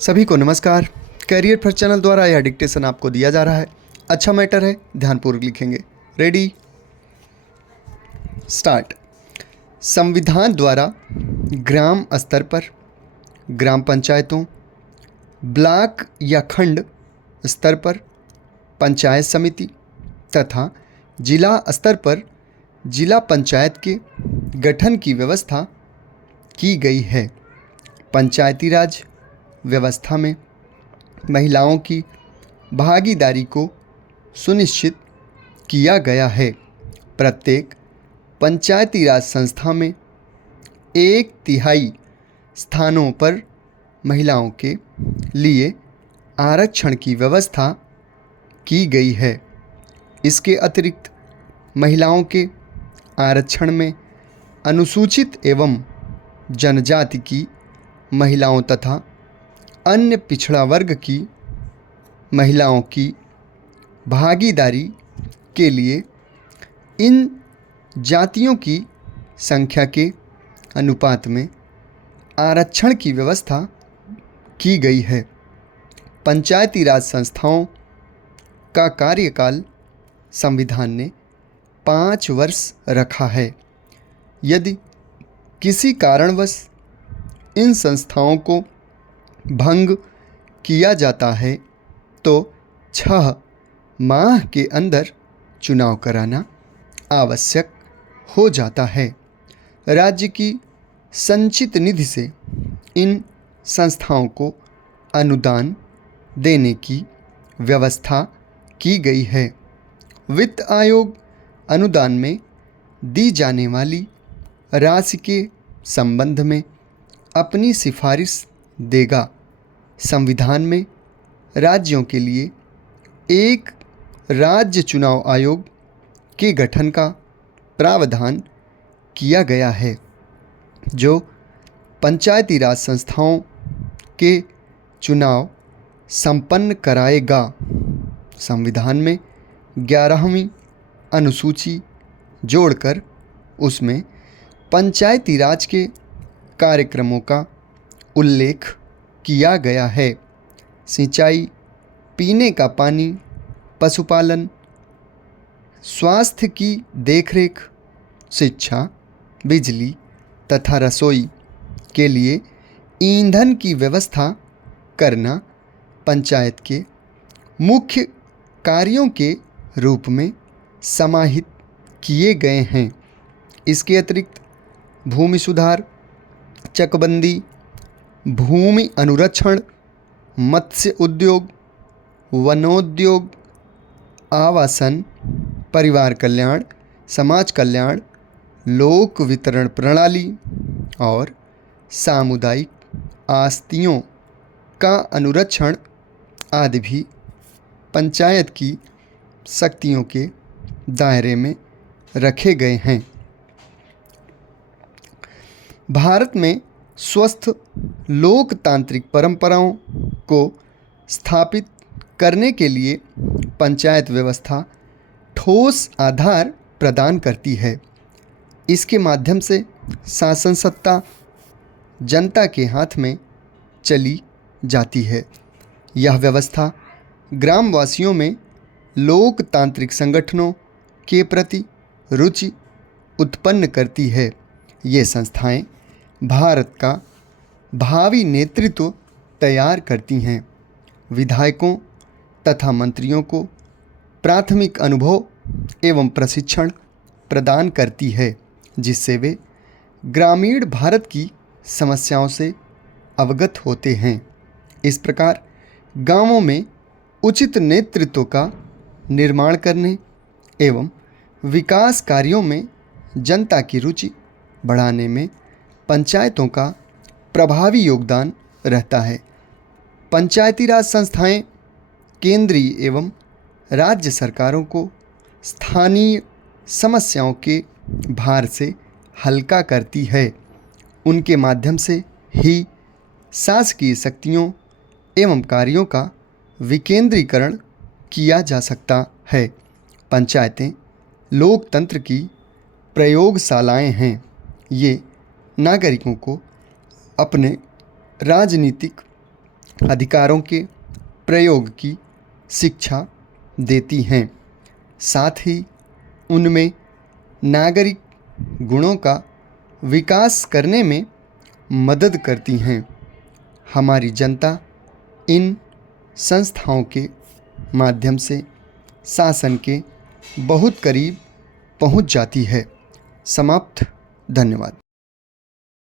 सभी को नमस्कार। करियर फर्स्ट चैनल द्वारा यह डिक्टेशन आपको दिया जा रहा है। अच्छा मैटर है, ध्यानपूर्वक लिखेंगे। Ready, start. संविधान द्वारा ग्राम स्तर पर ग्राम पंचायतों, ब्लॉक या खंड स्तर पर पंचायत समिति तथा जिला स्तर पर जिला पंचायत के गठन की व्यवस्था की गई है। पंचायती राज व्यवस्था में महिलाओं की भागीदारी को सुनिश्चित किया गया है। प्रत्येक पंचायती राज संस्था में 1/3 स्थानों पर महिलाओं के लिए आरक्षण की व्यवस्था की गई है। इसके अतिरिक्त महिलाओं के आरक्षण में अनुसूचित एवं जनजाति की महिलाओं तथा अन्य पिछड़ा वर्ग की महिलाओं की भागीदारी के लिए इन जातियों की संख्या के अनुपात में आरक्षण की व्यवस्था की गई है। पंचायती राज संस्थाओं का कार्यकाल संविधान ने 5 वर्ष रखा है। यदि किसी कारणवश इन संस्थाओं को भंग किया जाता है तो 6 माह के अंदर चुनाव कराना आवश्यक हो जाता है। राज्य की संचित निधि से इन संस्थाओं को अनुदान देने की व्यवस्था की गई है। वित्त आयोग अनुदान में दी जाने वाली राशि के संबंध में अपनी सिफारिश देगा। संविधान में राज्यों के लिए एक राज्य चुनाव आयोग के गठन का प्रावधान किया गया है, जो पंचायती राज संस्थाओं के चुनाव संपन्न कराएगा। संविधान में 11वीं अनुसूची जोड़कर उसमें पंचायती राज के कार्यक्रमों का उल्लेख किया गया है। सिंचाई, पीने का पानी, पशुपालन, स्वास्थ्य की देखरेख, शिक्षा, बिजली तथा रसोई के लिए ईंधन की व्यवस्था करना पंचायत के मुख्य कार्यों के रूप में समाहित किए गए हैं। इसके अतिरिक्त भूमि सुधार, चकबंदी, भूमि अनुरक्षण, मत्स्य उद्योग, वनोद्योग, आवासन, परिवार कल्याण, समाज कल्याण, लोक वितरण प्रणाली और सामुदायिक आस्तियों का अनुरक्षण आदि भी पंचायत की शक्तियों के दायरे में रखे गए हैं। भारत में स्वस्थ लोकतांत्रिक परंपराओं को स्थापित करने के लिए पंचायत व्यवस्था ठोस आधार प्रदान करती है। इसके माध्यम से शासन सत्ता जनता के हाथ में चली जाती है। यह व्यवस्था ग्रामवासियों में लोकतांत्रिक संगठनों के प्रति रुचि उत्पन्न करती है। ये संस्थाएं भारत का भावी नेतृत्व तैयार करती हैं। विधायकों तथा मंत्रियों को प्राथमिक अनुभव एवं प्रशिक्षण प्रदान करती है, जिससे वे ग्रामीण भारत की समस्याओं से अवगत होते हैं। इस प्रकार गांवों में उचित नेतृत्व का निर्माण करने एवं विकास कार्यों में जनता की रुचि बढ़ाने में पंचायतों का प्रभावी योगदान रहता है। पंचायती राज संस्थाएं केंद्रीय एवं राज्य सरकारों को स्थानीय समस्याओं के भार से हल्का करती है। उनके माध्यम से ही शासकीय शक्तियों एवं कार्यों का विकेंद्रीकरण किया जा सकता है। पंचायतें लोकतंत्र की प्रयोगशालाएं हैं। ये नागरिकों को अपने राजनीतिक, अधिकारों के प्रयोग की शिक्षा देती हैं, साथ ही उनमें नागरिक गुणों का विकास करने में मदद करती हैं। हमारी जनता इन संस्थाओं के माध्यम से शासन के बहुत करीब पहुंच जाती है। समाप्त। धन्यवाद।